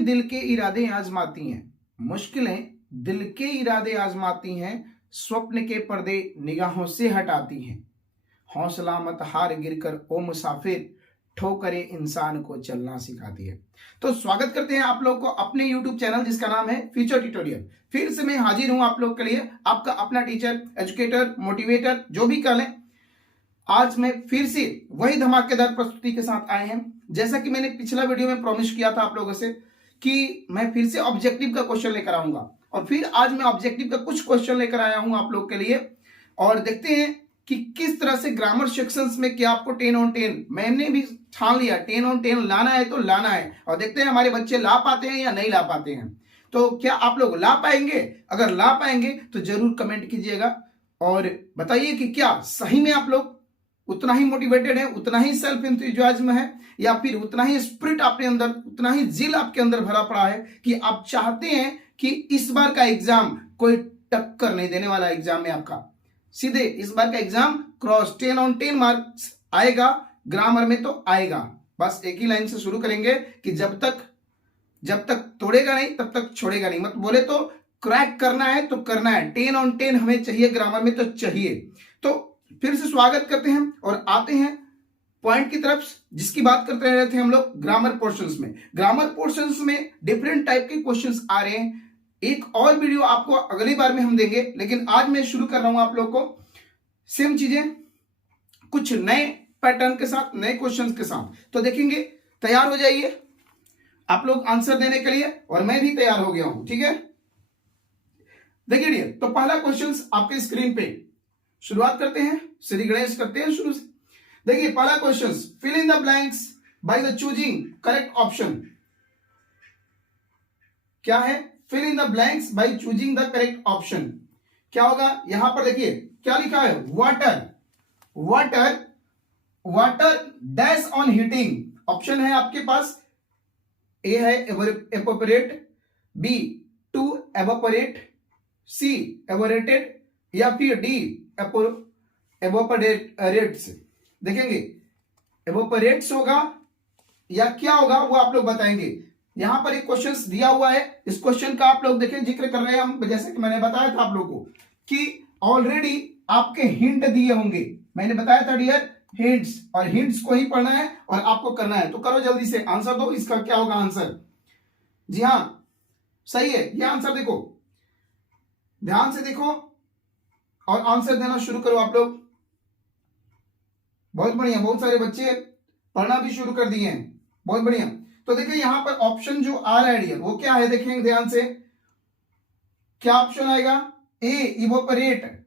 मुश्किलें दिल के इरादे आजमाती हैं, मुश्किलें दिल के इरादे आजमाती हैं, स्वप्न के पर्दे निगाहों से हटाती हैं। हौसला मत हार, गिरकर ओ मुसाफिर, ठोकरें इंसान को चलना सिखाती है। तो स्वागत करते हैं आप लोग को अपने YouTube चैनल जिसका नाम है फ्यूचर ट्यूटोरियल। फिर से मैं हाजिर हूं आप लोग के लिए, आपका अपना टीचर, एजुकेटर, मोटिवेटर, जो भी कह लें। आज मैं फिर से वही धमाकेदार प्रस्तुति के साथ आए हैं। जैसा कि मैंने पिछला वीडियो में प्रॉमिस किया था आप लोगों से कि मैं फिर से ऑब्जेक्टिव का क्वेश्चन लेकर आऊंगा, और फिर आज मैं ऑब्जेक्टिव का कुछ क्वेश्चन लेकर आया हूं आप लोग के लिए। और देखते हैं कि किस तरह से ग्रामर सेक्शंस में क्या आपको 10 on 10, मैंने भी ठान लिया 10 on 10 लाना है तो लाना है। और देखते हैं हमारे बच्चे ला पाते हैं या नहीं ला पाते हैं। तो क्या आप लोग ला पाएंगे? अगर ला पाएंगे तो जरूर कमेंट कीजिएगा और बताइए कि क्या सही में आप लोग उतना ही मोटिवेटेड है, उतना ही सेल्फ एंथुसियाज्म है, या फिर उतना ही स्पिरिट आपके अंदर, उतना ही जिल आपके अंदर भरा पड़ा है कि आप चाहते हैं कि इस बार का एग्जाम कोई टक्कर नहीं देने वाला एग्जाम है आपका। सीधे इस बार का एग्जाम क्रॉस 10 on 10 मार्क्स आएगा, ग्रामर में तो आएगा। बस एक ही लाइन से शुरू करेंगे कि जब तक तोड़ेगा नहीं तब तक छोड़ेगा नहीं। मत बोले तो क्रैक करना है तो करना है, 10 on 10 हमें चाहिए, ग्रामर में तो चाहिए। तो फिर से स्वागत करते हैं और आते हैं पॉइंट की तरफ, जिसकी बात करते रहे थे हम लोग ग्रामर पोर्शंस में। ग्रामर पोर्शंस में डिफरेंट टाइप के क्वेश्चंस आ रहे हैं। एक और वीडियो आपको अगली बार में हम देंगे, लेकिन आज मैं शुरू कर रहा हूं आप लोग को सेम चीजें कुछ नए पैटर्न के साथ, नए क्वेश्चंस के साथ। तो देखेंगे, तैयार हो जाइए आप लोग आंसर देने के लिए, और मैं भी तैयार हो गया हूं। ठीक है, देखिए डियर, तो पहला क्वेश्चन आपके स्क्रीन पे शुरुआत करते हैं, श्री गणेश करते हैं शुरू से। देखिए पहला question, fill in the blanks by the choosing correct option. क्या है? Fill in the blanks by choosing the correct option. क्या होगा? यहां पर देखिए क्या लिखा है, water, water, water dash on heating. Option है आपके पास, ए है evaporate, B to evaporate, C evaporated, या फिर डी एवोपरेट्स। देखेंगे एवोपरेट्स होगा या क्या होगा वो आप लोग बताएंगे। यहां पर एक क्वेश्चन दिया हुआ है, इस क्वेश्चन का आप लोग देखें जिक्र कर रहे हैं हम, जैसे कि मैंने बताया था आप लोगों को कि ऑलरेडी आपके हिंट दिए होंगे। मैंने बताया था डियर हिंट्स, और हिंट्स को ही पढ़ना है और आपको करना है। तो करो जल्दी से आंसर दो, इसका क्या होगा आंसर। जी हां सही है, ये आंसर देखो, ध्यान से देखो और आंसर देना शुरू करो आप लोग। बहुत बढ़िया, बहुत सारे बच्चे पढ़ना भी शुरू कर दिए हैं, बहुत बढ़िया। तो देखिए यहां पर ऑप्शन जो आ रहा है डियर वो क्या है, देखेंगे ध्यान से, क्या ऑप्शन आएगा, ए इवोपरेट।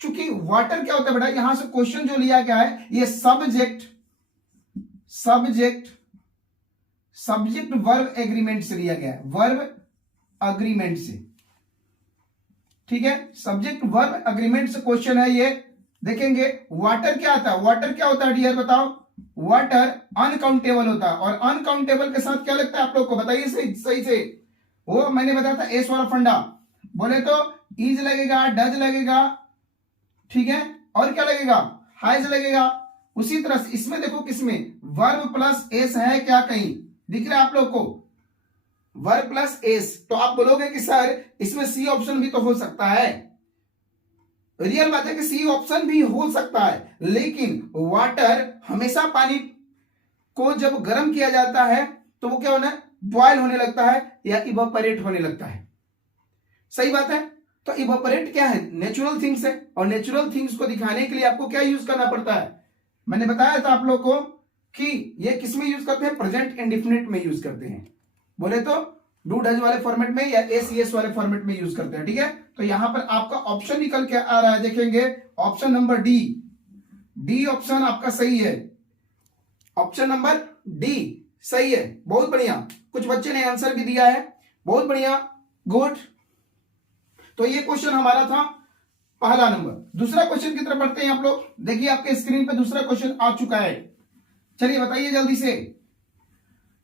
चूंकि वाटर क्या होता है बेटा, यहां से क्वेश्चन जो लिया गया है ये सब्जेक्ट वर्ब एग्रीमेंट से लिया गया है, वर्ब अग्रीमेंट से। ठीक है, सब्जेक्ट वर्ब अग्रीमेंट से क्वेश्चन है ये। देखेंगे वाटर क्या आता है, वाटर क्या होता है डियर बताओ। वाटर अनकाउंटेबल होता है, और अनकाउंटेबल के साथ क्या लगता है आप लोग को, बताइए सही से। वो मैंने बताया था एस वाला फंडा, बोले तो इज लगेगा, डज लगेगा, ठीक है, और क्या लगेगा, हाइज लगेगा। उसी तरह से इसमें देखो, किसमें वर्ब प्लस एस है, क्या कहीं दिख रहा है आप लोग को, वर्ब प्लस एस। तो आप बोलोगे कि सर इसमें सी ऑप्शन भी तो हो सकता है। रियल बात है कि सी ऑप्शन भी हो सकता है, लेकिन वाटर हमेशा पानी को जब गर्म किया जाता है तो वो क्या होना है, बॉयल होने लगता है या इवापोरेट होने लगता है। सही बात है। तो इवापोरेट क्या है, नेचुरल थिंग्स है, और नेचुरल थिंग्स को दिखाने के लिए आपको क्या यूज करना पड़ता है, मैंने बताया था आप लोग को कि ये किसमें यूज करते हैं, प्रेजेंट इंडेफिनिट में यूज करते हैं। बोले तो डू डज वाले फॉर्मेट में या एस यस वाले फॉर्मेट में यूज करते हैं। ठीक है, तो यहां पर आपका ऑप्शन निकल के आ रहा है, देखेंगे option number D, D option आपका सही है, ऑप्शन नंबर डी सही है। बहुत बढ़िया, कुछ बच्चे ने आंसर भी दिया है, बहुत बढ़िया, गुड। तो ये क्वेश्चन हमारा था पहला नंबर। दूसरा क्वेश्चन की तरफ बढ़ते हैं आप लोग। देखिए आपके स्क्रीन पे दूसरा क्वेश्चन आ चुका है, चलिए बताइए जल्दी से।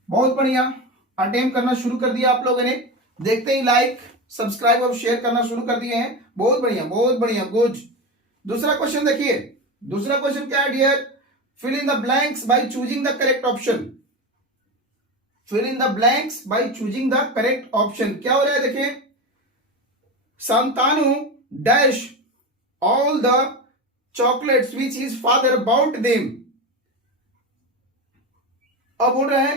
बहुत बढ़िया, अटेम्प्ट करना शुरू कर दिया आप लोगों ने, देखते ही लाइक सब्सक्राइब और शेयर करना शुरू कर दिए हैं। बहुत बढ़िया, बहुत बढ़िया, गुड। दूसरा क्वेश्चन देखिए, दूसरा क्वेश्चन क्या है dear, fill in the blanks by choosing the correct option. Fill in the blanks by choosing the correct option. क्या हो रहा है देखिए, Shantanu dash all the chocolates which his father bought them. अब बोल रहा है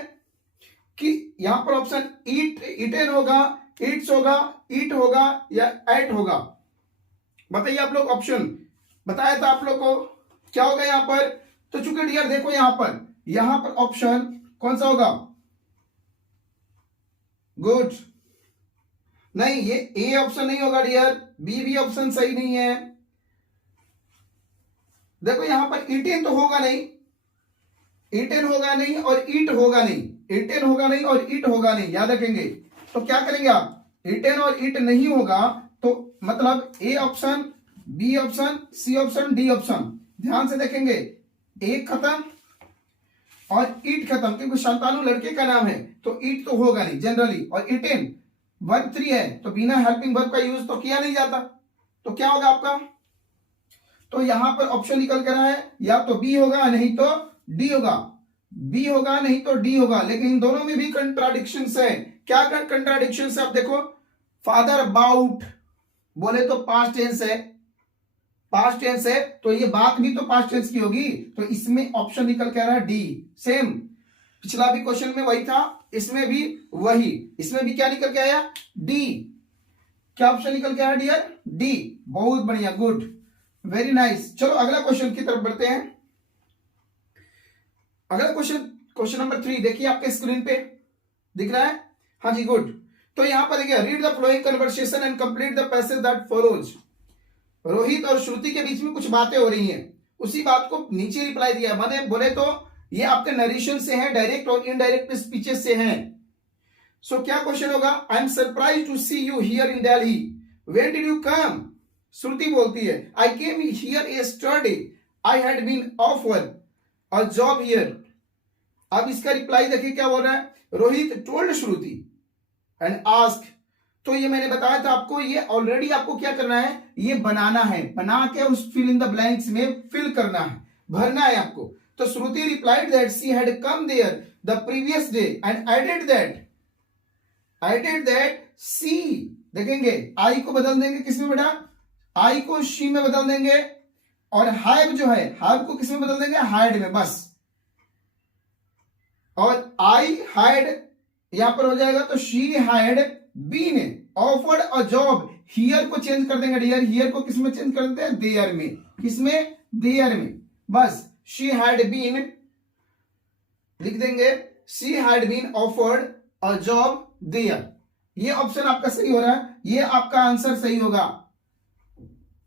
कि यहां पर ऑप्शन ईट, ईटेन होगा, ईट्स होगा, ईट होगा या एट होगा। बताइए आप लोग, ऑप्शन बताया था आप लोग को, क्या होगा यहां पर। तो चूंकि डियर देखो यहां पर ऑप्शन कौन सा होगा, गुड, नहीं ये ए ऑप्शन नहीं होगा डियर, बी भी ऑप्शन सही नहीं है। देखो यहां पर ईटेन तो होगा नहीं, ईटेन होगा नहीं और ईट होगा नहीं, ईटेन होगा नहीं और ईट होगा नहीं, याद रखेंगे। तो क्या करेंगे आप, ईटेन और ईट नहीं होगा तो मतलब A option, B option, C option, D option. ध्यान से देखेंगे, एक खत्म और ईट खत्म, क्योंकि शांतानु लड़के का नाम है तो ईट तो होगा नहीं जनरली, और ईटेन वर्ब 3 है तो बिना हेल्पिंग वर्ब का यूज तो किया नहीं जाता। तो क्या होगा आपका, तो यहां पर ऑप्शन निकल कर रहा है, या तो बी होगा नहीं तो डी होगा, बी होगा नहीं तो डी होगा। लेकिन इन दोनों में भी कंट्राडिक्शंस है। क्या कंट्राडिक्शंस है, आप देखो, फादर बाउट बोले तो पास्ट टेंस है, पास्ट टेंस है तो ये बात भी तो पास्ट टेंस की होगी, तो इसमें ऑप्शन निकल के आ रहा है डी। सेम पिछला भी क्वेश्चन में वही था, इसमें भी वही, इसमें भी क्या निकल के आया, डी। क्या ऑप्शन निकल के आया डियर, डी। बहुत बढ़िया, गुड, वेरी नाइस। चलो अगला क्वेश्चन की तरफ बढ़ते हैं। अगला क्वेश्चन, क्वेश्चन नंबर 3 देखिए आपके स्क्रीन पे दिख रहा है, हाँ जी गुड। तो यहां पर देखिए, read the flowing conversation and complete the passage that follows. Rohit और श्रुति के बीच में कुछ बातें हो रही हैं, उसी बात को नीचे रिप्लाई दिया, मैंने बोले तो ये आपके नरेशन से है, डायरेक्ट और इनडायरेक्ट स्पीचेस से हैं। सो क्या क्वेश्चन होगा, I am surprise to see you here in Delhi, where did you come. Shruti बोलती है, I came here yesterday, I had been offered a job here. अब इसका रिप्लाई देखिए क्या बोल रहा है, Rohit told Shruti and ask. तो ये मैंने बताया था आपको, ये ऑलरेडी आपको क्या करना है, ये बनाना है, बना के उस फिल इन द ब्लैंक्स में फिल करना है, भरना है आपको। तो Shruti replied that she had come there the previous day and added that she, देखेंगे आई को बदल देंगे किसमें बेटा, आई को शी में बदल देंगे, और हाइड जो है, हाइड को किसमें बदल देंगे, हाइड में, बस। और आई हाइड यहां पर हो जाएगा, तो she had been offered a job, here को चेंज कर देंगे डियर, हियर को किसमें चेंज कर देते हैं, देयर में, किसमें, देयर में, बस। शी हैड बीन लिख देंगे, she had been offered a job there. ये ऑप्शन आपका सही हो रहा है, ये आपका आंसर सही होगा,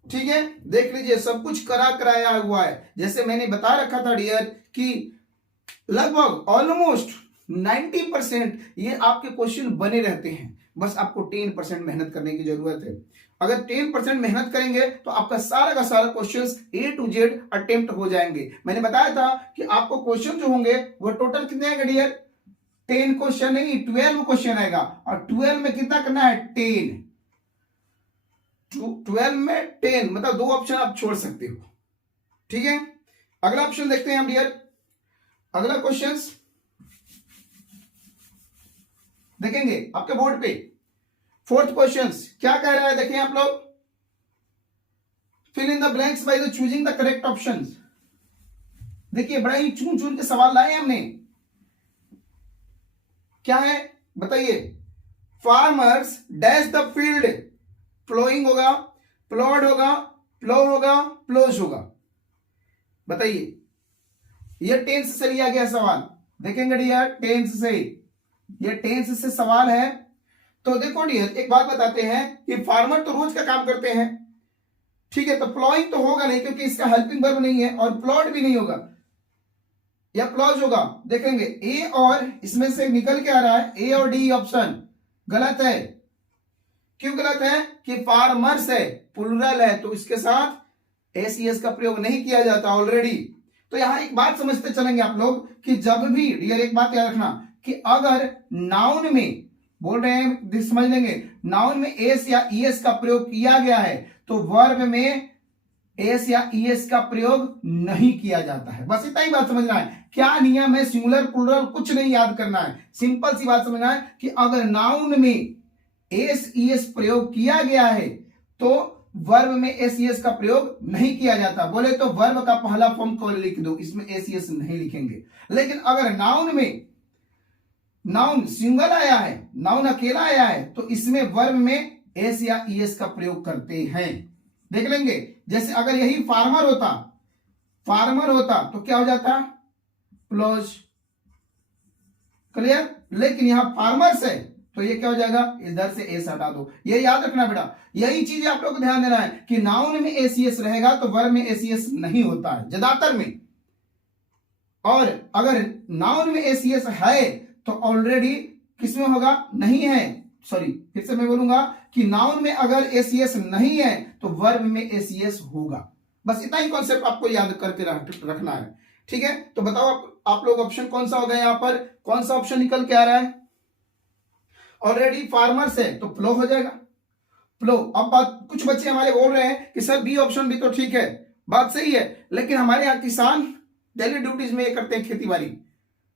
ठीक है। देख लीजिए सब कुछ कराया हुआ है, जैसे मैंने बता रखा था डियर कि लगभग ऑलमोस्ट 90% ये आपके क्वेश्चन बने रहते हैं, बस आपको 10% मेहनत करने की जरूरत है। अगर 10% मेहनत करेंगे तो आपका सारा का सारा questions A to Z attempt हो जाएंगे। मैंने बताया था कि आपको क्वेश्चन जो होंगे वो टोटल कितने आएंगे डियर, 10 क्वेश्चन नहीं 12 क्वेश्चन आएगा, और 12 में कितना करना है, 10। 12 में 10 मतलब 2 ऑप्शन आप छोड़ सकते हो, ठीक है। अगला ऑप्शन देखते हैं हम डियर, अगला क्वेश्चन देखेंगे आपके बोर्ड पे। 4th क्वेश्चन क्या कह रहा है, देखें आप लोग, fill in the blanks by the choosing the correct options. देखिए बड़ा ही चुन चुन के सवाल लाए हमने, क्या है बताइए, farmers dash the field, ploughing होगा, प्लॉड होगा, प्लो होगा, प्लोज होगा। बताइए, ये टेंस से लिया गया सवाल, देखेंगे डियर टेंस से, ये टेंस से सवाल है। तो देखो डियर एक बात बताते हैं कि फार्मर तो रोज का काम करते हैं, ठीक है, तो प्लॉइंग तो होगा नहीं क्योंकि इसका हेल्पिंग वर्ब नहीं है, और प्लॉड भी नहीं होगा, या प्लॉज होगा। देखेंगे ए और इसमें से निकल के आ रहा है ए और डी ऑप्शन गलत है। क्यों गलत है, कि फार्मर्स है, प्लूरल है, तो इसके साथ एस का प्रयोग नहीं किया जाता ऑलरेडी। तो यहां एक बात समझते चलेंगे आप लोग कि जब भी डियर एक बात याद रखना कि अगर नाउन में बोल रहे हैं, समझ लेंगे, नाउन में एस या ईएस का प्रयोग किया गया है तो वर्ब में एस या ईएस का प्रयोग नहीं किया जाता है। बस इतना ही बात समझना है। क्या नियम है, सिंगुलर प्लूरल कुछ नहीं याद करना है, सिंपल सी बात समझना है कि अगर नाउन में एस ईएस प्रयोग किया गया है तो वर्ब में एस ईएस का प्रयोग नहीं किया जाता। बोले तो वर्ब का पहला फॉर्म को लिख दो, इसमें एस ईएस नहीं लिखेंगे। लेकिन अगर नाउन में नाउन सिंगल आया है, नाउन अकेला आया है, तो इसमें वर्ब में एस या ईएस का प्रयोग करते हैं। देख लेंगे, जैसे अगर यही फार्मर होता तो क्या हो जाता, प्लोज। क्लियर। लेकिन यहां फार्मर्स है तो ये क्या हो जाएगा, इधर से एस हटा दो। ये याद रखना बेटा, यही चीज आप लोग को ध्यान देना है कि नाउन में एसीएस रहेगा तो वर्ब में एसीएस नहीं होता है ज्यादातर में, और अगर नाउन में एसीएस है तो ऑलरेडी किसमें होगा, नहीं है, सॉरी फिर से मैं बोलूंगा कि नाउन में अगर एसीएस नहीं है तो वर्ब में एसीएस होगा। बस इतना ही कॉन्सेप्ट आपको याद करके रखना है। ठीक है, तो बताओ आप लोग ऑप्शन कौन सा होगा, यहां पर कौन सा ऑप्शन निकल के आ रहा है। ऑलरेडी फार्मर्स है तो प्लो हो जाएगा, प्लो। अब बात, कुछ बच्चे हमारे बोल रहे हैं कि सर बी ऑप्शन भी तो ठीक है, बात सही है, लेकिन हमारे यहाँ किसान डेली ड्यूटीज में ये करते हैं खेती बाड़ी,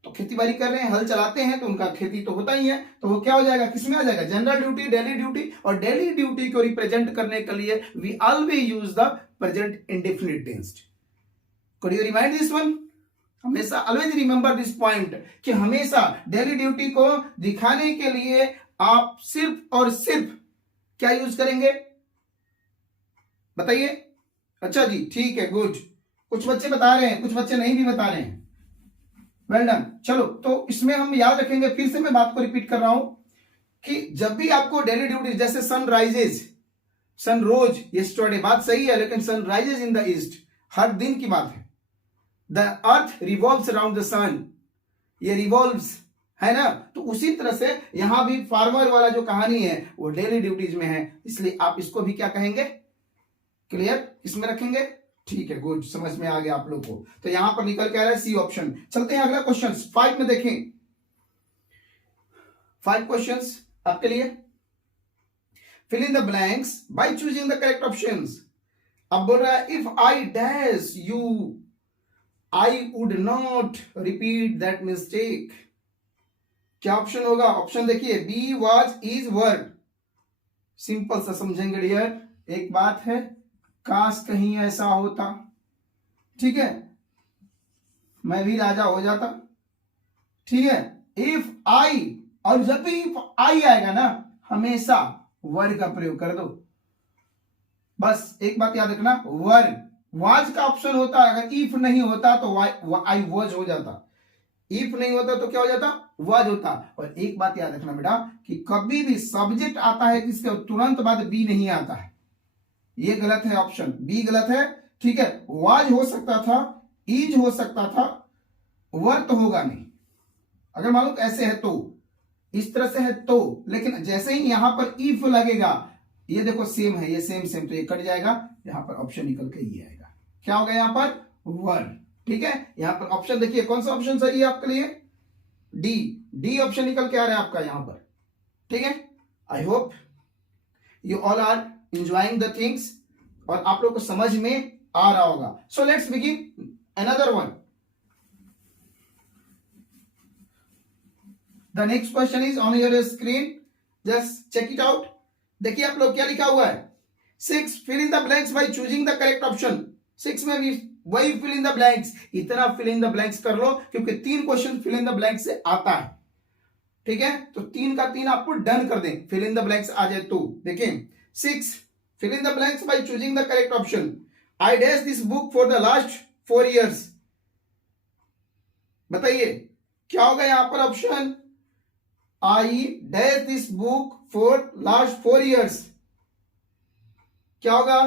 तो खेती बाड़ी कर रहे हैं, हल चलाते हैं, तो उनका खेती तो होता ही है, तो वो क्या हो जाएगा, किसमें आ जाएगा, जनरल ड्यूटी, डेली ड्यूटी। और डेली ड्यूटी को रिप्रेजेंट करने के लिए we always use the present indefinite tense. Could you remind this one, हमेशा ऑलवेज रिमेंबर दिस पॉइंट कि हमेशा डेली ड्यूटी को दिखाने के लिए आप सिर्फ और सिर्फ क्या यूज करेंगे, बताइए। अच्छा जी, ठीक है, गुड। कुछ बच्चे बता रहे हैं, कुछ बच्चे नहीं भी बता रहे हैं, वेल डन। चलो, तो इसमें हम याद रखेंगे, फिर से मैं बात को रिपीट कर रहा हूं कि जब भी आपको डेली ड्यूटी, जैसे सन राइजेज, सन रोज, यस्टरडे, बात सही है, लेकिन sun rises in the east, हर दिन की बात है। The earth revolves around the sun, ये रिवॉल्व्स है ना, तो उसी तरह से यहां भी फार्मर वाला जो कहानी है वो डेली ड्यूटीज में है, इसलिए आप इसको भी क्या कहेंगे, क्लियर, इसमें रखेंगे। ठीक है, गुड, समझ में आ गया आप लोग को। तो यहां पर निकल के आ रहा है सी ऑप्शन। चलते हैं अगला क्वेश्चन 5 में, देखें 5 क्वेश्चंस आपके लिए। Fill in the blanks by choosing the correct options. अब बोल रहा है if I dash you I would not repeat that mistake. क्या ऑप्शन होगा, ऑप्शन देखिए, be, was, is, were. Simple सा समझेंगे डियर। एक बात है, काश कहीं ऐसा होता, ठीक है, मैं भी राजा हो जाता, ठीक है। इफ आई, और जब भी इफ आई आएगा ना, हमेशा वर्ड का प्रयोग कर दो। बस एक बात याद रखना, वर्ड, वाज का ऑप्शन होता, अगर इफ नहीं होता तो आई वाज हो जाता, इफ नहीं होता तो क्या हो जाता, वाज होता। और एक बात याद रखना बेटा कि कभी भी सब्जेक्ट आता है जिसके तुरंत बाद बी नहीं आता है, ये गलत है, ऑप्शन बी गलत है, ठीक है। वाज हो सकता था, इज हो सकता था, वर तो होगा नहीं, अगर मालूम ऐसे है तो, इस तरह से है तो। लेकिन जैसे ही यहां पर इफ लगेगा, ये देखो सेम है, ये सेम सेम, तो ये कट जाएगा, यहां पर ऑप्शन निकल के ये आएगा, क्या होगा यहां पर, वर। ठीक है, यहां पर ऑप्शन देखिए, कौन सा ऑप्शन सही है आपके लिए, डी, डी ऑप्शन निकल के आ रहा है आपका यहां पर। ठीक है, I hope you all are enjoying the things, और आप लोग को समझ में आ रहा होगा। So let's begin another one. The next question is on your screen, just check it out. देखिए आप लोग क्या लिखा हुआ है, 6 fill in the blanks by choosing the correct option। 6 में भी वही fill in the blanks, इतना fill in the blanks कर लो, क्योंकि 3 question fill in the blanks से आता है, ठीक है। तो 3 का 3 आपको डन कर दें, fill in the blanks आ जाए तो। देखिए 6 fill in the blanks by choosing the correct option। I dash this book for the last 4 years। बताइए क्या होगा यहां पर option, I dash this book for last 4 years, क्या होगा,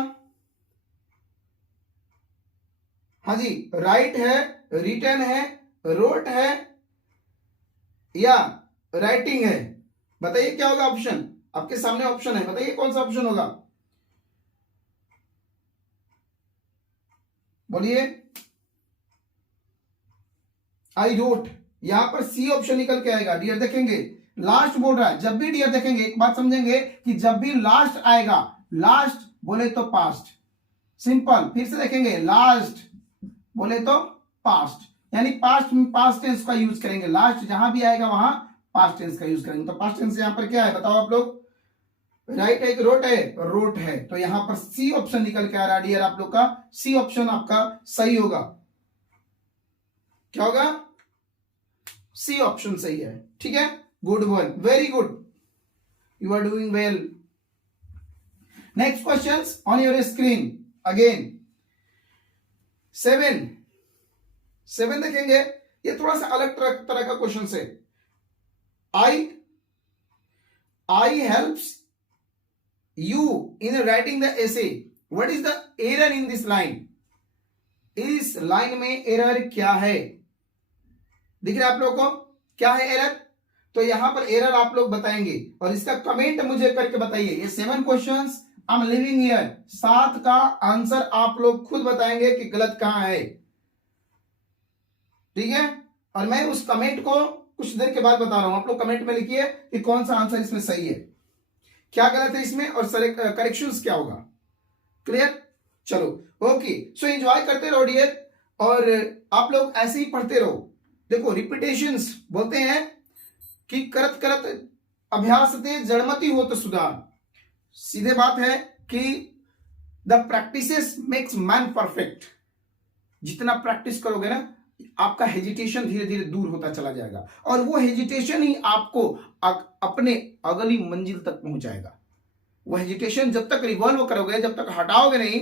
हाँ जी, राइट है, रिटन है, रोट है, या राइटिंग है, बताइए क्या होगा ऑप्शन, आपके सामने ऑप्शन है, बताइए कौन सा ऑप्शन होगा, बोलिए। आई रोट, यहां पर सी ऑप्शन निकल के आएगा डियर। देखेंगे लास्ट बोल रहा है, जब भी डियर देखेंगे, एक बात समझेंगे कि जब भी लास्ट आएगा, लास्ट बोले तो पास्ट, सिंपल। फिर से देखेंगे लास्ट, बोले तो पास्ट, यानी पास्ट में पास्ट टेंस का यूज करेंगे, लास्ट जहां भी आएगा वहां पास्ट टेंस का यूज करेंगे। तो पास्ट टेंस यहां पर क्या है बताओ आप लोग, राइट है कि रोट है, रोट है। तो यहां पर सी ऑप्शन निकल के आ रहा है डियर आप लोग का, सी ऑप्शन आपका सही होगा। क्या होगा, सी ऑप्शन सही है, ठीक है, good one, very good, you are doing well. Next question on your screen again, 7 देखेंगे, ये थोड़ा सा अलग तरह का क्वेश्चन है। आई helps you in writing the essay, what is the error in this line? इस लाइन में एरर क्या है, दिख रहा है आप लोगों को क्या है एरर? तो यहां पर एरर आप लोग बताएंगे और इसका कमेंट मुझे करके बताइए। ये 7 questions I am living here, 7 का आंसर आप लोग खुद बताएंगे कि गलत कहां है, ठीक है। और मैं उस कमेंट को कुछ देर के बाद बता रहा हूं, आप लोग कमेंट में लिखिए कि कौन सा आंसर इसमें सही है, क्या गलत है इसमें और करेक्शंस क्या होगा, क्लियर। चलो ओके, सो एंजॉय करते रहो डियर, और आप लोग ऐसे ही पढ़ते रहो। देखो रिपीटेशंस बोलते हैं कि करत करत अभ्यास ते जड़मति हो तो सुधार, सीधे बात है कि the practices makes man perfect. जितना प्रैक्टिस करोगे ना, आपका हेजिटेशन धीरे धीरे दूर होता चला जाएगा और वो हेजिटेशन ही आपको अपने अगली मंजिल तक पहुंचाएगा। वो हेजिटेशन जब तक रिवॉल्व करोगे, जब तक हटाओगे नहीं,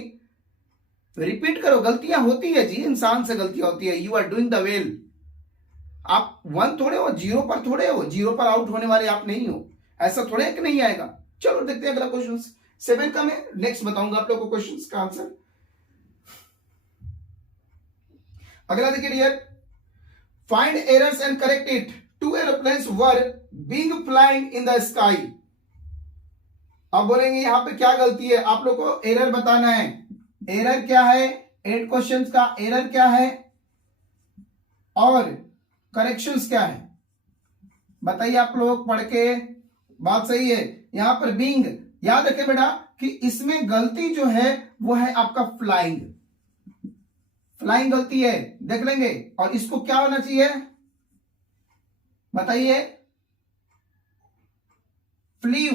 रिपीट करो, गलतियां होती है जी, इंसान से गलतियां होती है, you are doing the well. आप 1 थोड़े हो, 0 पर थोड़े हो, 0 पर आउट होने वाले आप नहीं हो, ऐसा थोड़े है कि नहीं आएगा। चलो देखते हैं अगला क्वेश्चन, 7 का मैं नेक्स्ट बताऊंगा आप लोगों को क्वेश्चन का आंसर। अगला देखिए dear, find errors and correct it, 2 aeroplanes were being flying in the sky. अब बोलेंगे यहां पे क्या गलती है, आप लोग को एरर बताना है। एरर क्या है, 8 क्वेश्चंस का एरर क्या है और करेक्शंस क्या है, बताइए आप लोग पढ़ के। बात सही है, यहां पर बीइंग, याद रखें बेटा कि इसमें गलती जो है वो है आपका फ्लाइंग, फ्लाइंग गलती है, देख लेंगे। और इसको क्या होना चाहिए बताइए, फ्लीव,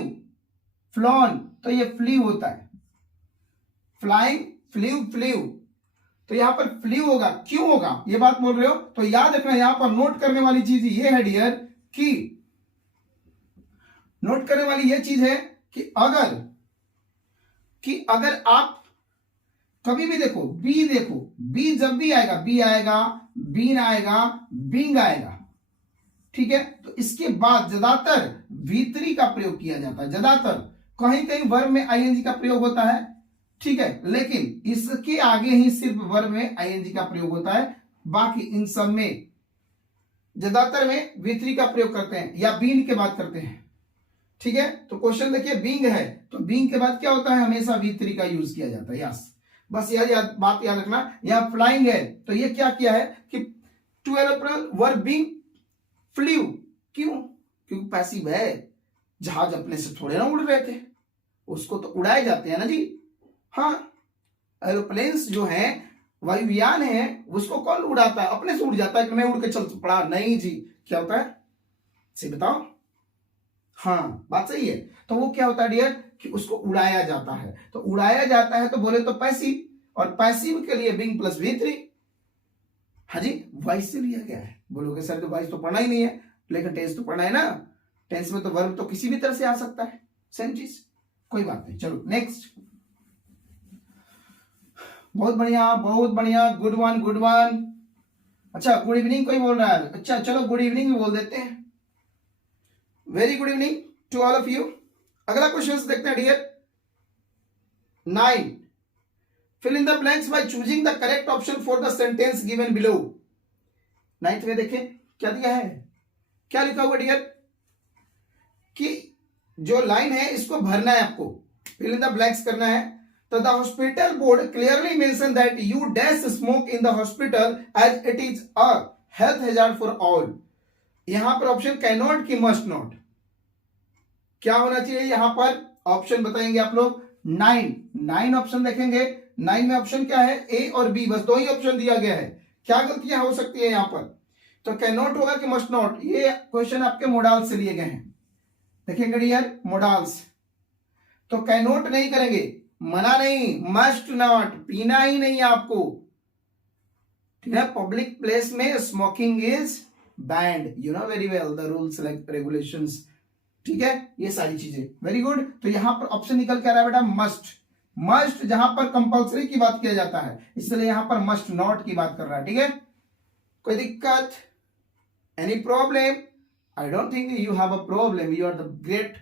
फ्लॉन, तो ये फ्लीव होता है, फ्लाइंग फ्लीव फ्लीव, तो यहां पर फ्लीव होगा, क्यों होगा ये बात बोल रहे हो, तो याद रखना यहां पर नोट करने वाली चीज ये है डियर कि नोट करने वाली ये चीज है कि अगर आप कभी भी देखो बी जब भी आएगा, बी आएगा, बीन आएगा, बिंग आएगा, ठीक है, तो इसके बाद ज्यादातर V3 का प्रयोग किया जाता है, ज्यादातर, कहीं कहीं वर्ब में आईएनजी का प्रयोग होता है, ठीक है, लेकिन इसके आगे ही सिर्फ वर्ब में आईएनजी का प्रयोग होता है, बाकी इन सब में ज्यादातर में V3 का प्रयोग करते हैं या बीन के बाद करते हैं, ठीक है। तो क्वेश्चन देखिए बीइंग है, तो बीइंग के बाद क्या होता है, हमेशा V3 का यूज किया जाता है, यस, बस बात याद रखना। यहां फ्लाइंग है तो ये क्या किया है कि 2 एरोप्लेन वर बीइंग फ्लीव, क्यों, क्योंकि पैसिव है, जहाज अपने से थोड़े ना उड़ रहे थे, उसको तो उड़ाए जाते हैं ना जी। हाँ, एरोप्लेन्स जो हैं, वायुयान है, उसको कौन उड़ाता है, अपने से उड़ जाता है कि मैं उड़ के चल पड़ा, नहीं जी, क्या होता है सही बताओ, हाँ बात सही है। तो वो क्या होता है डियर कि उसको उड़ाया जाता है, तो उड़ाया जाता है तो बोले तो पैसिव, और पैसिव के लिए बीइंग प्लस V3, हाँ जी, वॉइस से लिया गया है। बोलोगे सर तो वॉइस तो पढ़ना ही नहीं है, लेकिन टेंस तो पढ़ना है ना, टेंस में तो वर्ब तो किसी भी तरह से आ सकता है, सेम चीज, कोई बात नहीं। चलो नेक्स्ट, बहुत बढ़िया, गुड वन गुड वन। अच्छा गुड इवनिंग कोई बोल रहा है, अच्छा चलो गुड इवनिंग भी बोल देते हैं, very good evening to all of you. अगला क्वेश्चन देखते हैं dear, 9, fill in the blanks by choosing the correct option for the sentence given below. 9th में देखें क्या दिया है, क्या लिखा हुआ डियर कि जो लाइन है इसको भरना है आपको, फिल इन द ब्लैंक्स करना है। तो the hospital board clearly mention that you dash smoke in the hospital as it is a health hazard for all. यहां पर ऑप्शन कैन नॉट की मस्ट नॉट, क्या होना चाहिए यहां पर ऑप्शन बताएंगे आप लोग, 9 ऑप्शन देखेंगे, 9 में ऑप्शन क्या है, ए और बी, बस 2 ही ऑप्शन दिया गया है। क्या गलतियां हो सकती है यहां पर? तो कैन नॉट होगा कि मस्ट नॉट? ये क्वेश्चन आपके मोडाल से लिए गए हैं, देखेंगे डियर, मोडाल्स। तो कैन नॉट नहीं करेंगे, मना नहीं, मस्ट नॉट, पीना ही नहीं आपको, ठीक है। पब्लिक प्लेस में smoking is band, you know very well the rules like regulations, ठीक है, ये सारी चीजें, वेरी गुड। तो यहां पर ऑप्शन निकल के आ रहा है बेटा मस्ट। मस्ट जहां पर कंपलसरी की बात किया जाता है, इसलिए यहां पर मस्ट नॉट की बात कर रहा है, ठीक है। कोई दिक्कत, any problem? I don't think you have a problem, you are the great.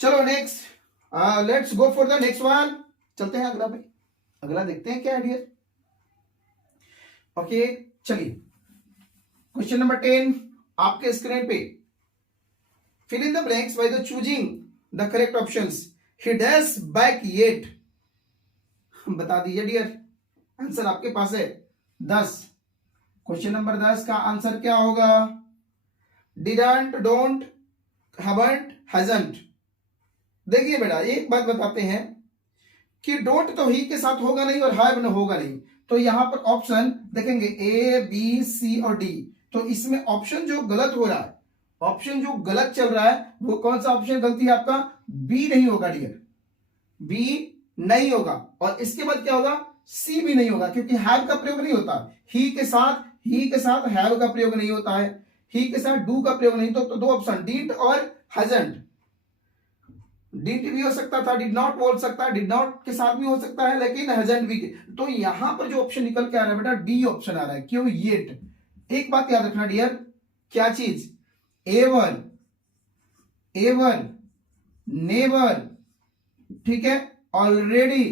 चलो next, let's go for the next one. चलते हैं अगला पे, अगला देखते हैं क्या है डियर। ओके चलिए, क्वेश्चन नंबर 10 आपके स्क्रीन पे। Fill in the blanks by the choosing the correct options. He does back yet. बता दीजिए डियर, आंसर आपके पास है 10। क्वेश्चन नंबर 10 का आंसर क्या होगा? Didn't, don't, haven't, hasn't। देखिए बेटा, एक बात बताते हैं कि डोंट तो ही के साथ होगा नहीं और हैव न होगा नहीं, तो यहां पर ऑप्शन देखेंगे ए बी सी और डी। तो इसमें ऑप्शन जो गलत हो रहा है, ऑप्शन जो गलत चल रहा है, वो कौन सा ऑप्शन गलती है आपका? बी नहीं होगा डियर, बी नहीं होगा। और इसके बाद क्या होगा? सी भी नहीं होगा, क्योंकि हैव का प्रयोग नहीं होता ही के साथ हैव का प्रयोग नहीं होता है, ही के साथ डू का प्रयोग नहीं। तो दो ऑप्शन, डिड और हजंट। डिड भी हो सकता था, डिड नॉट बोल सकता है, डिड नॉट के साथ भी हो सकता है, लेकिन हजंट भी। तो यहां पर जो ऑप्शन निकल के आ रहा है बेटा, डी ऑप्शन आ रहा है। क्यों? येट। एक बात याद रखना डियर, क्या चीज? एवर, एवर, नेवर, ठीक है, ऑलरेडी,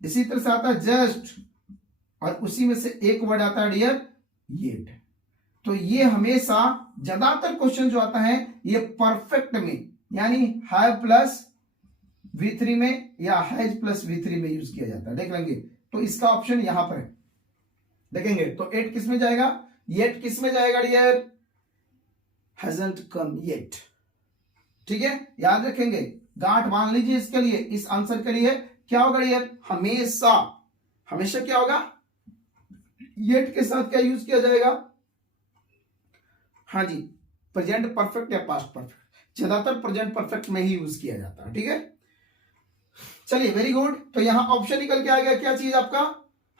इसी तरह से आता है जस्ट, और उसी में से एक वर्ड आता है डियर येट। तो ये हमेशा ज्यादातर क्वेश्चन जो आता है ये परफेक्ट में, यानी हैव प्लस V3 में या हैज प्लस V3 में यूज किया जाता है, देख लेंगे। तो इसका ऑप्शन यहां पर है, देखेंगे। तो एट किस में जाएगा? येट किस में जाएगा डियर? hasn't come yet, ठीक है, याद रखेंगे, गांठ बांध लीजिए इसके लिए, इस आंसर के लिए। क्या होगा डियर? हमेशा, हमेशा क्या होगा? येट के साथ क्या यूज किया जाएगा? हाँ जी, प्रेजेंट परफेक्ट या पास्ट परफेक्ट, ज्यादातर प्रेजेंट परफेक्ट में ही यूज किया जाता है, ठीक है। चलिए वेरी गुड। तो यहां ऑप्शन निकल के आ गया, क्या चीज आपका?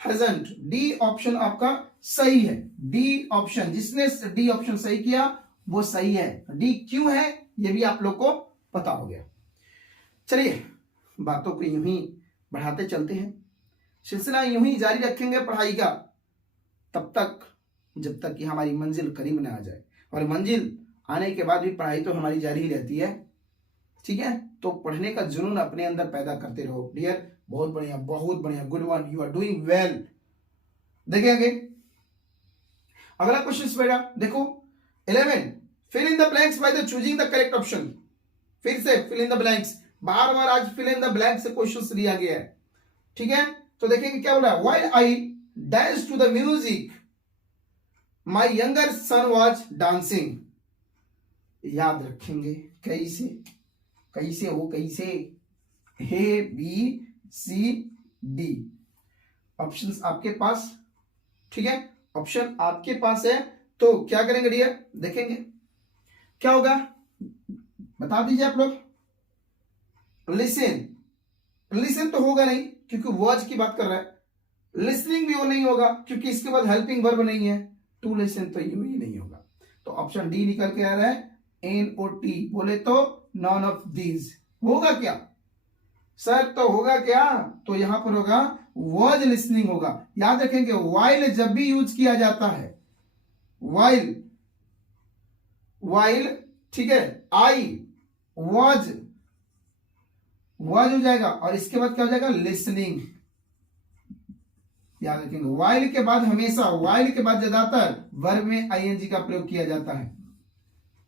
hasn't। डी ऑप्शन आपका सही है, डी ऑप्शन, जिसने डी ऑप्शन सही किया वो सही है। डी क्यों है ये भी आप लोग को पता हो गया। चलिए बातों को यूं ही बढ़ाते चलते हैं, सिलसिला यूं ही जारी रखेंगे पढ़ाई का, तब तक जब तक कि हमारी मंजिल करीब ना आ जाए। और मंजिल आने के बाद भी पढ़ाई तो हमारी जारी ही रहती है, ठीक है। तो पढ़ने का जुनून अपने अंदर पैदा करते रहो डियर। बहुत बढ़िया, बहुत बढ़िया, good one, you are doing well. देखेंगे अगला क्वेश्चन बेटा, देखो 11, fill in the blanks by the choosing the correct option. फिर से फिल इन द ब्लैंक्स, बार बार आज फिल इन द ब्लैंक्स से क्वेश्चंस लिया गया है, ठीक है। तो देखेंगे क्या बोल रहा है? While I dance to the music my younger son was dancing. याद रखेंगे कैसे, कैसे हो, कैसे? A B C D options आपके पास, ठीक है, ऑप्शन आपके पास है। तो क्या करेंगे डियर? देखेंगे क्या होगा, बता दीजिए आप लोग। लिसन, लिसन तो होगा नहीं क्योंकि वर्ज की बात कर रहा है। लिसनिंग भी वो नहीं होगा क्योंकि इसके बाद हेल्पिंग वर्ब नहीं है। टू लिसन तो यू ही नहीं होगा। तो ऑप्शन डी निकल के आ रहा है, NOT। बोले तो नॉन ऑफ दीज। होगा क्या सर? तो होगा क्या? तो यहां पर होगा वर्ज लिसनिंग होगा। याद रखेंगे वाइल जब भी यूज किया जाता है, वाइल, वाइल, ठीक है, आई वाज, वाज हो जाएगा और इसके बाद क्या हो जाएगा? लिसनिंग। याद रखेंगे वाइल के बाद हमेशा, वाइल के बाद ज्यादातर वर्ब में ING का प्रयोग किया जाता है,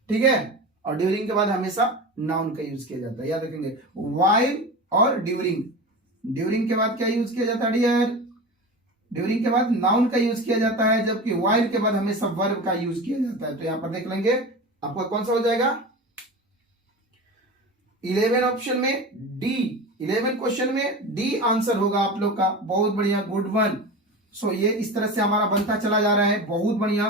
ठीक है। और ड्यूरिंग के बाद हमेशा नाउन का यूज किया जाता है। याद रखेंगे वाइल और ड्यूरिंग, ड्यूरिंग के बाद क्या यूज किया जाता है डियर? ड्यूरिंग के बाद नाउन का यूज किया जाता है, जबकि वाइल के बाद हमेशा वर्ब का यूज किया जाता है। तो यहां पर देख लेंगे आपका कौन सा हो जाएगा? 11 ऑप्शन में डी 11 क्वेश्चन में डी आंसर होगा आप लोग का। बहुत बढ़िया, गुड वन। सो ये इस तरह से हमारा बनता चला जा रहा है, बहुत बढ़िया।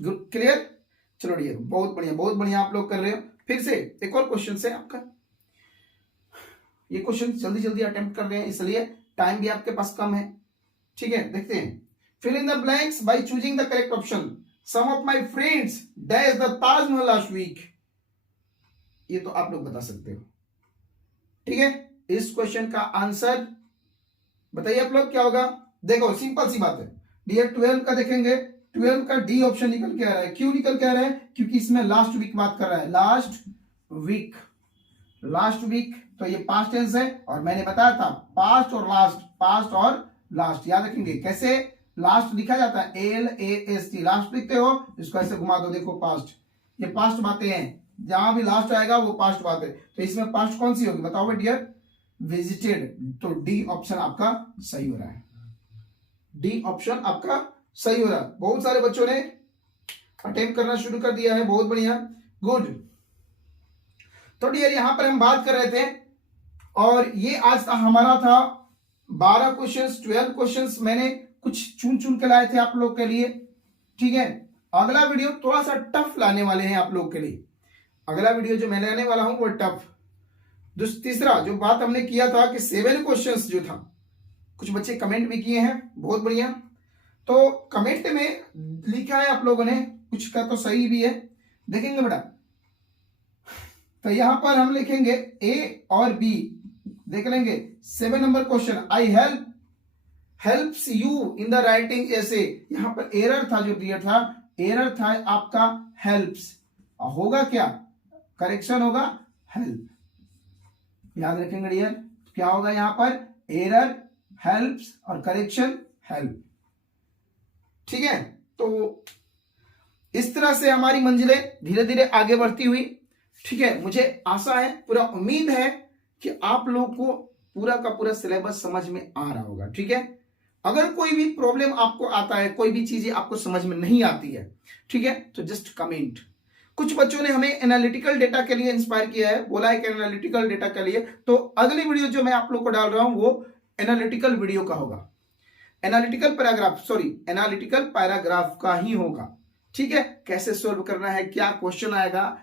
क्लियर, चलो डियर, बहुत बढ़िया, बहुत बढ़िया आप लोग कर रहे हो। फिर से एक और क्वेश्चन से आपका, ये क्वेश्चन जल्दी जल्दी अटेम्प्ट कर रहे हैं इसलिए टाइम भी आपके पास कम है। ठीक है, देखते हैं। Fill in the blanks by choosing the correct option. Some of my friends dash the Taj Mahal last week. ये तो आप लोग बता सकते हो। ठीक है, इस क्वेश्चन का आंसर बताइए आप लोग क्या होगा। देखो सिंपल सी बात है डियर, 12 का देखेंगे, 12 का डी ऑप्शन निकल के आ रहा है। क्यों निकल के आ रहा है? क्योंकि इसमें लास्ट वीक बात कर रहा है, लास्ट वीक। लास्ट वीक तो ये पास्ट टेंस है, और मैंने बताया था पास्ट और लास्ट, पास्ट और लास्ट याद रखेंगे। कैसे लास्ट लिखा जाता है? LAST, लास्ट लिखते हो, इसको ऐसे घुमा दो, देखो पास्ट। ये पास्ट बातें हैं, जहां भी लास्ट आएगा वो पास्ट बात है। तो इसमें पास्ट कौन सी होगी बताओ डियर? विजिटेड। तो डी ऑप्शन आपका सही हो रहा है, डी ऑप्शन आपका सही हो रहा है। बहुत सारे बच्चों ने अटेम्प्ट करना शुरू कर दिया है, बहुत बढ़िया, गुड। तो डियर यहां पर हम बात कर रहे थे, और ये आज हमारा था 12 क्वेश्चंस, 12 क्वेश्चंस मैंने कुछ चुन चुन के लाए थे आप लोग के लिए। ठीक है, अगला वीडियो थोड़ा सा टफ लाने वाले हैं आप लोग के लिए। अगला वीडियो जो मैं लाने वाला हूं वो टफ। तीसरा जो बात हमने किया था कि 7 क्वेश्चंस जो था, कुछ बच्चे कमेंट भी किए हैं, बहुत बढ़िया। तो कमेंट में लिखा है आप लोगों ने, कुछ का तो सही भी है, देखेंगे बेटा। तो यहां पर हम लिखेंगे ए और बी, देख लेंगे। 7 number question, I helps you in the writing ऐसे। यहां पर एरर था, जो दिया था एरर था आपका हेल्प्स, होगा क्या? करेक्शन होगा हेल्प, याद रखेंगे डियर। क्या होगा यहां पर? एरर हेल्प्स और करेक्शन हेल्प। ठीक है, तो इस तरह से हमारी मंजिलें धीरे धीरे आगे बढ़ती हुई। ठीक है, मुझे आशा है, पूरा उम्मीद है कि आप लोग को पूरा का पूरा सिलेबस समझ में आ रहा होगा। ठीक है, अगर कोई भी प्रॉब्लम आपको आता है, कोई भी चीजें आपको समझ में नहीं आती है, ठीक है, तो जस्ट कमेंट। कुछ बच्चों ने हमें एनालिटिकल डेटा के लिए इंस्पायर किया है, बोला है कि एनालिटिकल डेटा के लिए, तो अगली वीडियो जो मैं आप लोग को डाल रहा हूं वो एनालिटिकल वीडियो का होगा, एनालिटिकल पैराग्राफ का ही होगा। ठीक है, कैसे सोल्व करना है, क्या क्वेश्चन आएगा,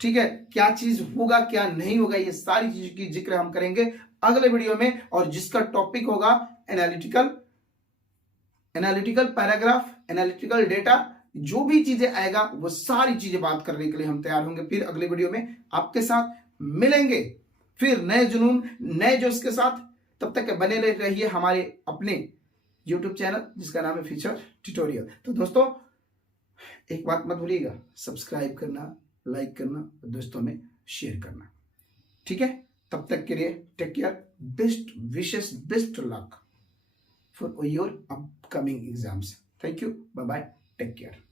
ठीक है, क्या चीज होगा क्या नहीं होगा, ये सारी चीज की जिक्र हम करेंगे अगले वीडियो में। और जिसका टॉपिक होगा एनालिटिकल पैराग्राफ, एनालिटिकल डेटा, जो भी चीजें आएगा वो सारी चीजें बात करने के लिए हम तैयार होंगे। फिर अगले वीडियो में आपके साथ मिलेंगे, फिर नए जुनून नए जोश के साथ। तब तक बने रहिए हमारे अपने YouTube चैनल जिसका नाम है फ्यूचर ट्यूटोरियल। तो दोस्तों एक बात मत भूलिएगा, सब्सक्राइब करना, लाइक करना और दोस्तों में शेयर करना। ठीक है, तब तक के लिए take care, best wishes, best luck for your upcoming exams. Thank you, bye bye, take care.